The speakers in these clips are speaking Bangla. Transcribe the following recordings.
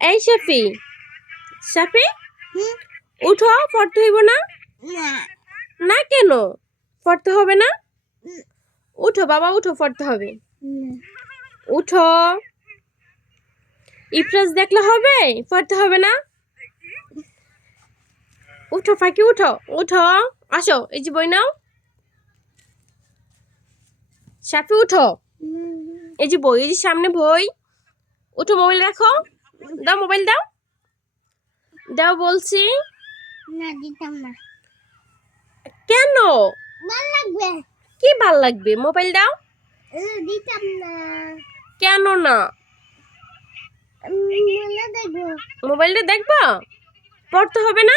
এই সাফি, সাফি উঠো, পড়তে হইব না? না কেন পড়তে হবে না? উঠো বাবা, উঠো, পড়তে হবে। উঠো, ইফরাজ দেখলে হবে, পড়তে হবে না? উঠো ফাঁকি, উঠো উঠো, আসো, এই যে বই নাও। সাফি উঠো, এই যে বই, এই যে সামনে বই। উঠো, মোবাইল রাখো, দাও মোবাইল দাও, দাও বলছি। না দিতাম না। কেন? ভাল লাগবে। কি ভাল লাগবে? মোবাইল দাও। দিতাম না। কেন না? মোবাইলটা দেখবো। মোবাইলটা দেখবা, পড়তে হবে না?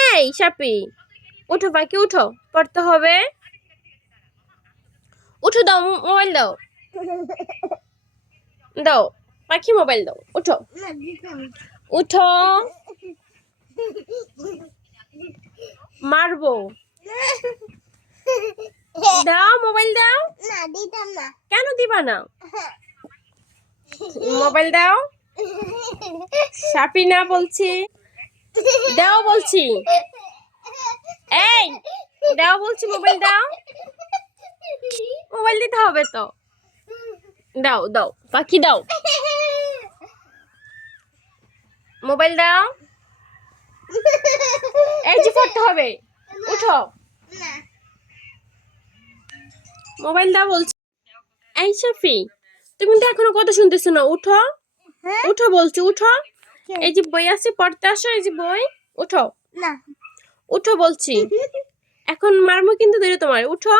এই সাপি, উঠো পাখি, উঠো, পড়তে হবে। উঠো, দাও মোবাইল দাও, দাও পাখি, মোবাইল দাও, উঠো। না দিতাম। উঠো, মারবো। দাও মোবাইল দাও। না দিতাম না। কেন দিবা না? মোবাইল দাও। সাপি না বলছি, দাও বলছি। এই দাও বলছি, মোবাইল দাও। মোবাইল দিতে হবে তো, দাও দাও পাখি দাও, মোবাইল দাও। এই যে পড়তে হবে, উঠো, না। মোবাইল দাও বলছি। এই সাফি, তুমি তো এখনো কথা শুনতেছো না, উঠো, হ্যাঁ? উঠো বলছি, উঠো। এই যে বই আছে, পড়তে আসো, এই যে বই, উঠো, না। উঠো বলছি। এখন মারমো কিন্তু ধরে তোমার, উঠো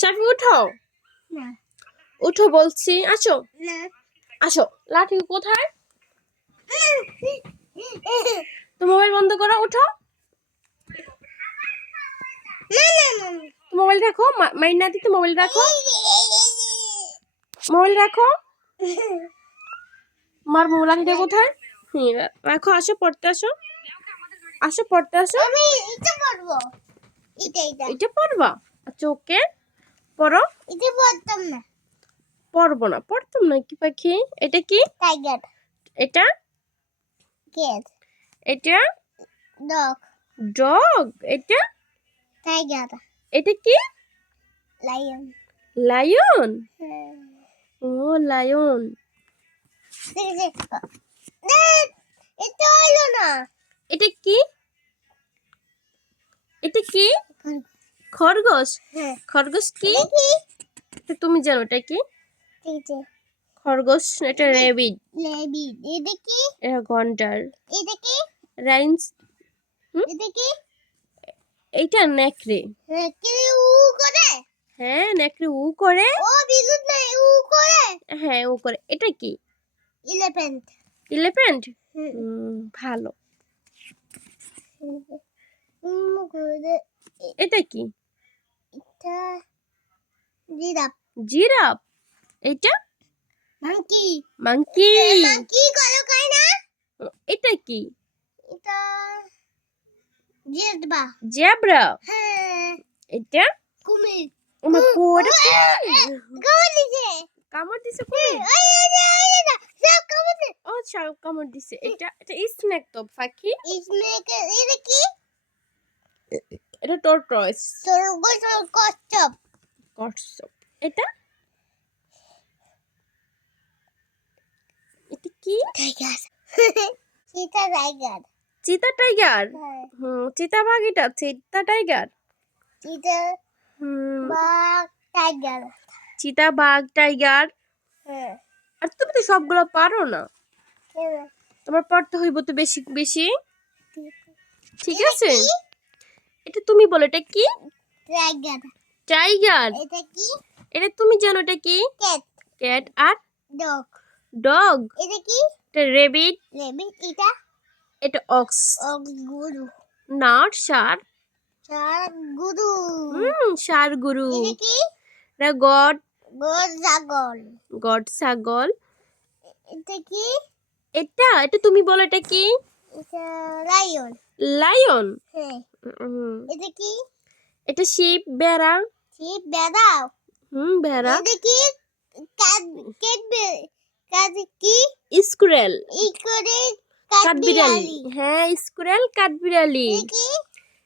সাফি, উঠো, না। উঠো বলছি, আসো, না। আসো। লাঠি কোথায়? তো মোবাইল বন্ধ করো, উঠো। না না না। মোবাইল রাখো, মাইন না দিতে মোবাইল রাখো, মোবাইল রাখো। মার মোবাইল লাঠিটা কোথায়? রাখো, আসো পড়তে আসো, আসো পড়তে আসো। আমি এটা পড়বো। এটা এটা পড়বা? আচ্ছা ওকে, পড়ো। এটা পড়তাম না। পড়বো না, পড়তাম না কি পাখি? এটা কি? টাইগার। এটা? ক্যাট। এটা? ডগ। ডগ। এটা? টাইগার। এটা কি? লায়ন। লায়ন। ও লায়ন। এটা হলো না। এটা কি? এটা কি? খরগোশ। হ্যাঁ। খরগোশ কি? কি? তুমি জানো এটা কি? এটা খরগোশ, এটা রেবিট, লেবিড। এটা কি? এটা গন্ডার, এটা কি? রাইন্স। এটা কি? এইটা নেকড়ে। হ্যাঁ, কি উ করে? হ্যাঁ নেকড়ে উ করে। ও বিদ্যুৎ নাই উ করে। হ্যাঁ ও করে। এটা কি? এলিফ্যান্ট। এলিফ্যান্ট। হুম। ভালো। করে। এটা কি? এটা জিরাফ। জিরাফ। এটা? মাঙ্কি। মাংকি। মাঙ্কি করে খায় না? এটা কি? এটা জেব্রা। জেব্রা। হ্যাঁ। এটা? কুমির। আমার কোড়া। কামড় দিছে। কামড় দিছে কুমির? সব কামড় দিছে। ও সাপ কামড় দিছে। এটা স্নেক তো পাখি। স্নেক। এটা কি? এটা টর্টয়েস। তোর কচ্ছপ। কচ্ছপ। এটা? এটা কি? টাইগার। চিতা টাইগার। চিতা টাইগার। হ্যাঁ। চিতাবাঘ। এটা চিতা টাইগার। চিতা বাঘ টাইগার। চিতাবাঘ টাইগার। হ্যাঁ। আর তুমি তো সবগুলো পারো না, কেন? তোমার পড়তে হইব তো বেশি বেশি। ঠিক আছে, এটা তুমি বলো, এটা কি? টাইগার। টাইগার। এটা কি? এটা তুমি জানো এটা কি? ক্যাট। ক্যাট। আর? ডগ। ডগ। এটা কি? এটা রেবিট। রেবিট। এটা এটা অক্স। গরু। নট ষাঁড়। ষাঁড় গরু। ষাঁড় গরু। এটা কি? এটা গড। গরু ছাগল। গড ছাগল। এটা কি? এটা তুমি বলো, এটা কি? এটা লায়ন। লায়ন। হ্যাঁ। এটা কি? এটা শিপ, ভেড়া। শিপ। বেড়াও। ভেড়া। এটা কি? কাজ কি স্কুরেল ই করে কাঠবিড়ালি। হ্যাঁ, স্কুরেল কাঠবিড়ালি। কি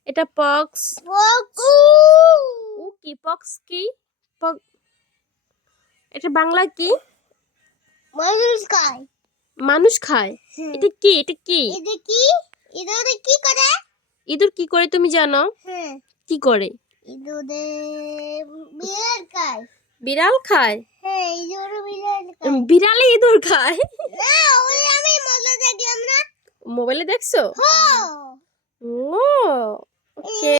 এটা পক্স। বকু ও কি পক্স কি? এটা বাংলা কি? মানুষ খায় মানুষ খায়। এটা কি? এটা কি? এটা কি ইঁদুরে কি করে ইঁদুর কি করে তুমি জানো? হ্যাঁ কি করে? ইঁদুরে বিড়াল খায় বিড়াল খায়। হ্যাঁ ইঁদুরে বিড়াল খায় বিড়ালে ইঁদুর খায়। না ওই আমি মজা দেখলাম না মোবাইলে দেখছো? হ্যাঁ ও ওকে।